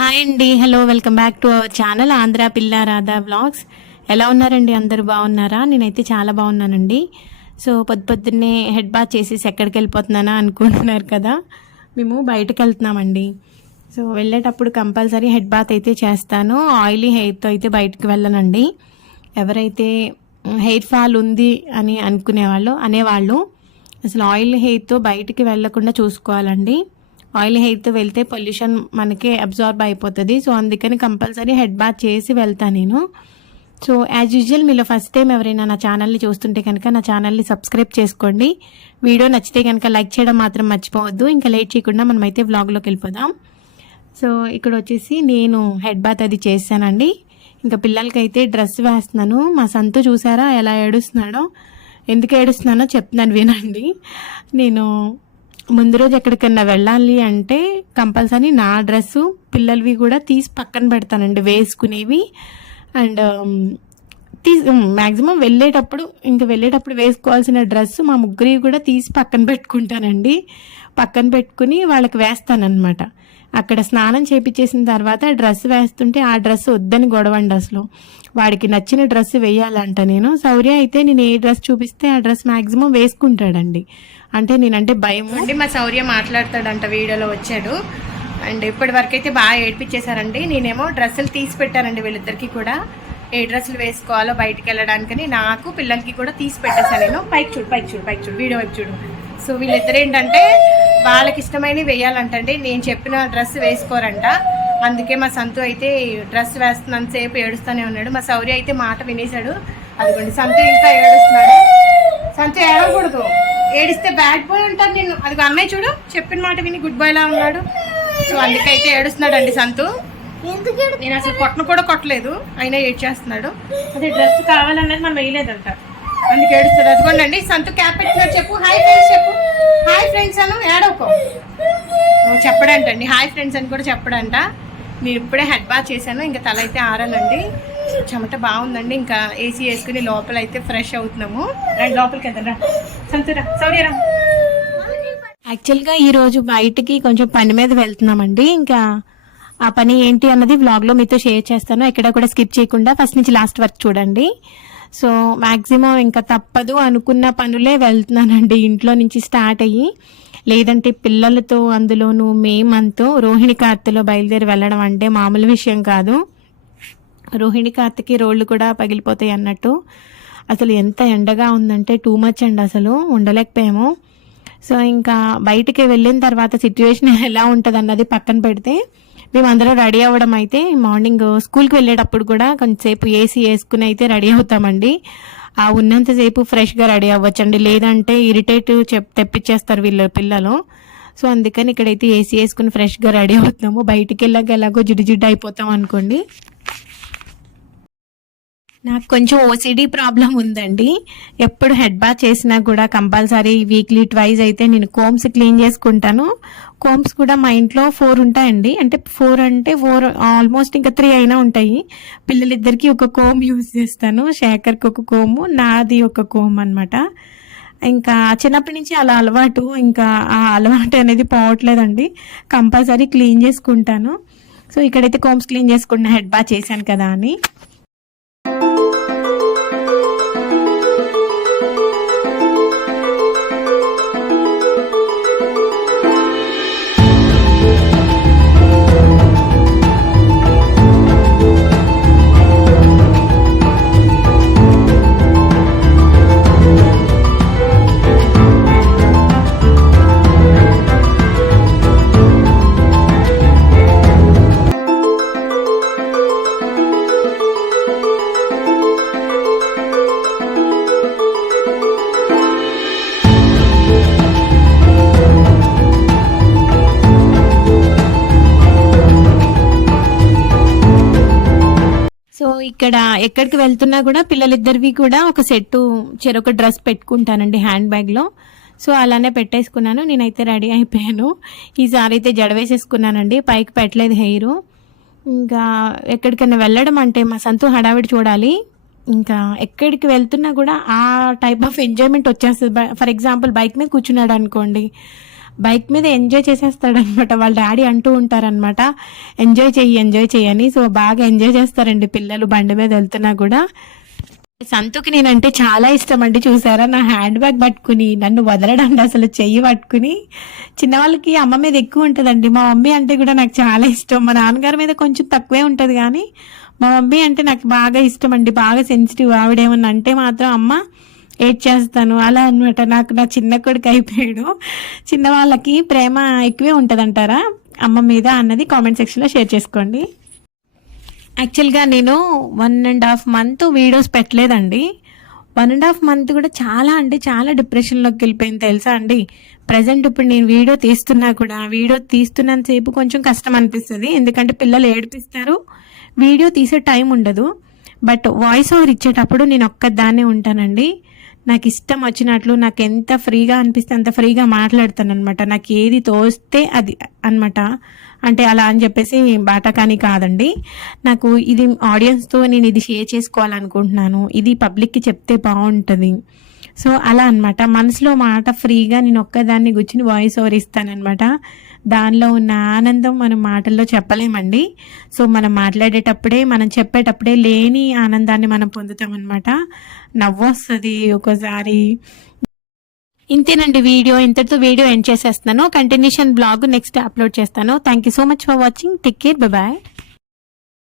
Hi అండి hello welcome back to our channel Andhra Pilla Radha vlogs ఎలా ఉన్నారండి అందరూ? బాగున్నారా? నేనైతే చాలా బాగున్నానండి. సో పొద్దు పొద్దున్నే హెడ్ బాత్ చేసేసి ఎక్కడికి వెళ్ళిపోతున్నానా అనుకుంటున్నారు కదా. మేము బయటకు వెళ్తున్నామండి. సో వెళ్ళేటప్పుడు కంపల్సరీ హెడ్ బాత్ అయితే చేస్తాను. ఆయిలీ హెయిర్తో అయితే బయటకు వెళ్ళనండి. ఎవరైతే హెయిర్ ఫాల్ ఉంది అని అనుకునేవాళ్ళు అనేవాళ్ళు అసలు ఆయిల్ హెయిర్తో బయటికి వెళ్ళకుండా చూసుకోవాలండి. ఆయిల్ హెయిర్తో వెళ్తే పొల్యూషన్ మనకి అబ్జార్బ్ అయిపోతుంది. సో అందుకని కంపల్సరీ హెడ్ బాత్ చేసి వెళ్తాను నేను. సో యాజ్ యూజువల్ మీలో ఫస్ట్ టైం ఎవరైనా నా ఛానల్ని చూస్తుంటే కనుక నా ఛానల్ని సబ్స్క్రైబ్ చేసుకోండి. వీడియో నచ్చితే కనుక లైక్ చేయడం మాత్రం మర్చిపోవద్దు. ఇంకా లేట్ చేయకుండా మనమైతే వ్లాగ్లోకి వెళ్ళిపోదాం. సో ఇక్కడ వచ్చేసి నేను హెడ్ బాత్ అది చేశానండి. ఇంకా పిల్లలకైతే డ్రెస్ వేస్తున్నాను. మా సంతు చూసారా ఎలా ఏడుస్తున్నాడో? ఎందుకు ఏడుస్తున్నానో చెప్తున్నాను వినండి. నేను ముందు రోజు ఎక్కడికన్నా వెళ్ళాలి అంటే కంపల్సరీ నా డ్రెస్సు పిల్లలవి కూడా తీసి పక్కన పెడతానండి వేసుకునేవి. అండ్ తీసి మ్యాక్సిమం వెళ్ళేటప్పుడు ఇంకా వెళ్ళేటప్పుడు వేసుకోవాల్సిన డ్రెస్ మా ముగ్గురి కూడా తీసి పక్కన పెట్టుకుంటానండి. పక్కన పెట్టుకుని వాళ్ళకి వేస్తానన్నమాట. అక్కడ స్నానం చేపించేసిన తర్వాత డ్రెస్ వేస్తుంటే ఆ డ్రెస్ వద్దని గొడవండి అసలు. వాడికి నచ్చిన డ్రెస్ వేయాలంట నేను. శౌర్య అయితే నేను ఏ డ్రెస్ చూపిస్తే ఆ డ్రెస్ మ్యాక్సిమం వేసుకుంటాడండి. అంటే నేనంటే భయం అండి మా శౌర్య మాట్లాడతాడంట వీడియోలో వచ్చాడు. అండ్ ఇప్పటి వరకు అయితే బాగా ఏడిపించేశారండి. నేనేమో డ్రెస్సులు తీసి పెట్టానండి వీళ్ళిద్దరికి కూడా. ఏ డ్రెస్సులు వేసుకోవాలో బయటికి వెళ్ళడానికని నాకు పిల్లలకి కూడా తీసి పెట్టేశాను నేను. పైకి చూడు పైకి చూడు పైకి చూడు వీడియో వైపు చూడు. సో వీళ్ళిద్దరు ఏంటంటే వాళ్ళకి ఇష్టమైనవి వేయాలంటండి. నేను చెప్పిన డ్రెస్ వేసుకోరంట. అందుకే మా సంతు అయితే డ్రెస్ వేస్తున్నంత సేపు ఏడుస్తూనే ఉన్నాడు. మా శౌర్య అయితే మాట వినేశాడు. అదిగోండి సంతు ఇంకా ఏడుస్తున్నాడు. సంతు ఏడవకూడదు. ఏడిస్తే బ్యాడ్ బాయ్ ఉంటాను నేను. అది అన్నయ్య చూడు చెప్పిన మాట విని గుడ్ బాయ్ లా ఉన్నాడు. సో అందుకైతే ఏడుస్తున్నాడు అండి సంతు నేను అసలు కొట్టను కూడా కొట్టలేదు. అయినా ఏడ్చేస్తున్నాడు. అదే డ్రెస్ కావాలన్నది మనం వేయలేదంట. అందుకే ఏడుస్తాడు అదిగోండి సంతు క్యాప్ పెట్టినాడు చెప్పు. హాయ్ ఫ్రెండ్స్ చెప్పు. హాయ్ ఫ్రెండ్స్ అను ఏడవకో. చెప్పడంటండి. హాయ్ ఫ్రెండ్స్ అని కూడా చెప్పడంట. నేను ఇప్పుడే హెడ్ బాత్ చేశాను. ఇంకా తల అయితే ఆరాలండి. చెమట బాగుందండి. ఇంకా ఏసీ వేసుకుని లోపల అయితే ఫ్రెష్ అవుతున్నాము. రండి లోపలికి వెళ్తారా సంతురా సౌర్యరా యాక్చువల్గా ఈరోజు బయటికి కొంచెం పని మీద వెళ్తున్నామండి. ఇంకా ఆ పని ఏంటి అన్నది వ్లాగ్లో మీతో షేర్ చేస్తాను. ఎక్కడ కూడా స్కిప్ చేయకుండా ఫస్ట్ నుంచి లాస్ట్ వరకు చూడండి. సో మ్యాక్సిమం ఇంకా తప్పదు అనుకున్న పనులే వెళ్తున్నానండి. ఇంట్లో నుంచి స్టార్ట్ అయ్యి లేదంటే పిల్లలతో అందులోనూ మేమంతో రోహిణి కార్తెలో బయలుదేరి వెళ్ళడం అంటే మామూలు విషయం కాదు. రోహిణి అత్తకి రోడ్లు కూడా పగిలిపోతాయి అన్నట్టు. అసలు ఎంత ఎండగా ఉందంటే టూ మచ్ అండి అసలు ఉండలేకపోయాము. సో ఇంకా బయటికి వెళ్ళిన తర్వాత సిచ్యువేషన్ ఎలా ఉంటుంది అన్నది పక్కన పెడితే మేమందరం రెడీ అవ్వడం అయితే మార్నింగ్ స్కూల్కి వెళ్ళేటప్పుడు కూడా కొంచెంసేపు ఏసీ వేసుకుని అయితే రెడీ అవుతామండి. ఆ ఉన్నంతసేపు ఫ్రెష్గా రెడీ అవ్వచ్చండి. లేదంటే ఇరిటేట్ చెప్ తెప్పించేస్తారు వీళ్ళ పిల్లలు. సో అందుకని ఇక్కడైతే ఏసీ వేసుకుని ఫ్రెష్గా రెడీ అవుతున్నాము. బయటికి వెళ్ళాక ఎలాగో జిడ్డు అయిపోతాం అనుకోండి. నాకు కొంచెం ఓసిడి ప్రాబ్లం ఉందండి. ఎప్పుడు హెడ్ బాత్ చేసినా కూడా కంపల్సరీ వీక్లీ ట్వైజ్ అయితే నేను కోమ్స్ క్లీన్ చేసుకుంటాను. కోమ్స్ కూడా మా ఇంట్లో ఫోర్ ఉంటాయండి. అంటే ఫోర్ అంటే ఫోర్ ఆల్మోస్ట్ ఇంకా త్రీ అయినా ఉంటాయి. పిల్లలిద్దరికి ఒక కోమ్ యూజ్ చేస్తాను. శేఖర్కి ఒక కోము నాది ఒక కోమ్ అనమాట ఇంకా చిన్నప్పటి నుంచి అలా అలవాటు ఇంకా ఆ అలవాటు అనేది పోవట్లేదండి. కంపల్సరీ క్లీన్ చేసుకుంటాను. సో ఇక్కడైతే కోమ్స్ క్లీన్ చేసుకున్న హెడ్ బాత్ చేశాను కదా అని. ఇక్కడ ఎక్కడికి వెళ్తున్నా కూడా పిల్లలిద్దరివి కూడా ఒక సెట్టు చెరొక డ్రెస్ పెట్టుకుంటానండి హ్యాండ్ బ్యాగ్లో. సో అలానే పెట్టేసుకున్నాను. నేనైతే రెడీ అయిపోయాను. ఈసారి అయితే జడవేసేసుకున్నానండి. పైకి పెట్టలేదు హెయిర్. ఇంకా ఎక్కడికైనా వెళ్ళడం అంటే మా సంతు హడావిడి చూడాలి. ఇంకా ఎక్కడికి వెళ్తున్నా కూడా ఆ టైప్ ఆఫ్ ఎంజాయ్మెంట్ వచ్చేస్తుంది. ఫర్ ఎగ్జాంపుల్ బైక్ మీద కూర్చున్నాడు అనుకోండి. బైక్ మీద ఎంజాయ్ చేసేస్తాడనమాట. వాళ్ళ డాడీ అంటూ ఉంటారనమాట. ఎంజాయ్ చెయ్యి ఎంజాయ్ చెయ్యని సో బాగా ఎంజాయ్ చేస్తారండి పిల్లలు బండి మీద వెళ్తున్నా కూడా. సంతుకి నేనంటే చాలా ఇష్టం అండి చూసారా? నా హ్యాండ్ బ్యాగ్ పట్టుకుని నన్ను వదలడండి అసలు చెయ్యి పట్టుకుని. చిన్నవాళ్ళకి అమ్మ మీద ఎక్కువ ఉంటుందండి. మా మమ్మీ అంటే కూడా నాకు చాలా ఇష్టం. మా నాన్నగారి మీద కొంచెం తక్కువే ఉంటుంది కానీ మా మమ్మీ అంటే నాకు బాగా ఇష్టం అండి బాగా సెన్సిటివ్ ఆవిడేమన్నా అంటే మాత్రం అమ్మ ఏడ్ చేస్తాను? అలా అన్నమాట. నాకు నా చిన్న కొడుకు అయిపోయాడు. చిన్న వాళ్ళకి ప్రేమ ఎక్కువే ఉంటుందంటారా? అమ్మ మీద అన్నది కామెంట్ సెక్షన్లో షేర్ చేసుకోండి. యాక్చువల్గా నేను one and half month videos పెట్టలేదండి. వన్ అండ్ హాఫ్ మంత్ కూడా చాలా అంటే చాలా డిప్రెషన్లోకి వెళ్ళిపోయింది తెలుసా అండి? ప్రజెంట్ ఇప్పుడు నేను వీడియో తీస్తున్నా కూడా వీడియో తీస్తున్నంతసేపు కొంచెం కష్టం అనిపిస్తుంది. ఎందుకంటే పిల్లలు ఏడిపిస్తారు. వీడియో తీసే టైం ఉండదు. బట్ వాయిస్ ఓవర్ ఇచ్చేటప్పుడు నేను ఒక్కదాన్నే ఉంటానండి. నాకు ఇష్టం వచ్చినట్లు నాకు ఎంత ఫ్రీగా అనిపిస్తే అంత ఫ్రీగా మాట్లాడతాను అనమాట నాకు ఏది తోస్తే అది అన్నమాట. అంటే అలా అని చెప్పేసి బాటకాని కాదండి. నాకు ఇది ఆడియన్స్తో నేను ఇది షేర్ చేసుకోవాలనుకుంటున్నాను. ఇది పబ్లిక్కి చెప్తే బాగుంటుంది. సో అలా అనమాట మనసులో మాట ఫ్రీగా నేను ఒక్కదాన్ని కూర్చుని వాయిస్ ఓవర్ ఇస్తానమాట దానిలో ఉన్న ఆనందం మనం మాటల్లో చెప్పలేమండి. సో మనం మాట్లాడేటప్పుడే మనం చెప్పేటప్పుడే లేని ఆనందాన్ని మనం పొందుతామన్నమాట. నవ్వు వస్తుంది ఒకసారి. ఇంతేనండి వీడియో ఇంతటితో వీడియో ఎండ్ చేసేస్తున్నాను. కంటిన్యూషన్ బ్లాగ్ నెక్స్ట్ అప్లోడ్ చేస్తాను. Thank you so much for watching take care bye